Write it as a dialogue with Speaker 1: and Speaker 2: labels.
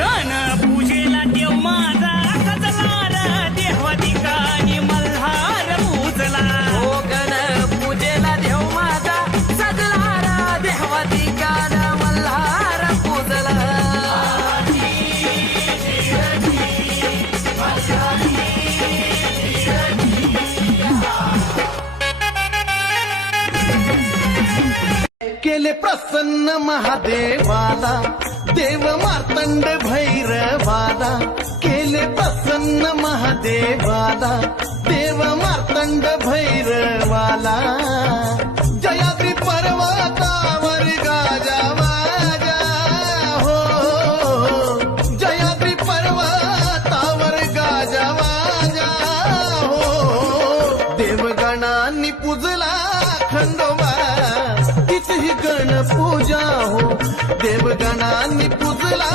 Speaker 1: गण पूजेला देव माझा र देवाधिकानी मल्हार पूजला
Speaker 2: हो गण पूजेला देव माझा सजला रा देवाधिकार मल्हार पूजला
Speaker 3: केले प्रसन्न महादेवाला. देव मार्तंड भैरवाला केले प्रसन्न महादेवाला देव मार्तंड भैरवाला. जयाद्री पर्वतावर गाजावाजा हो, हो जयाद्री पर्वतावर गाजावाजा हो, हो देवगणांनी पूजला खंडोबा तिथही गण पूजा हो देवगणांनी पूजला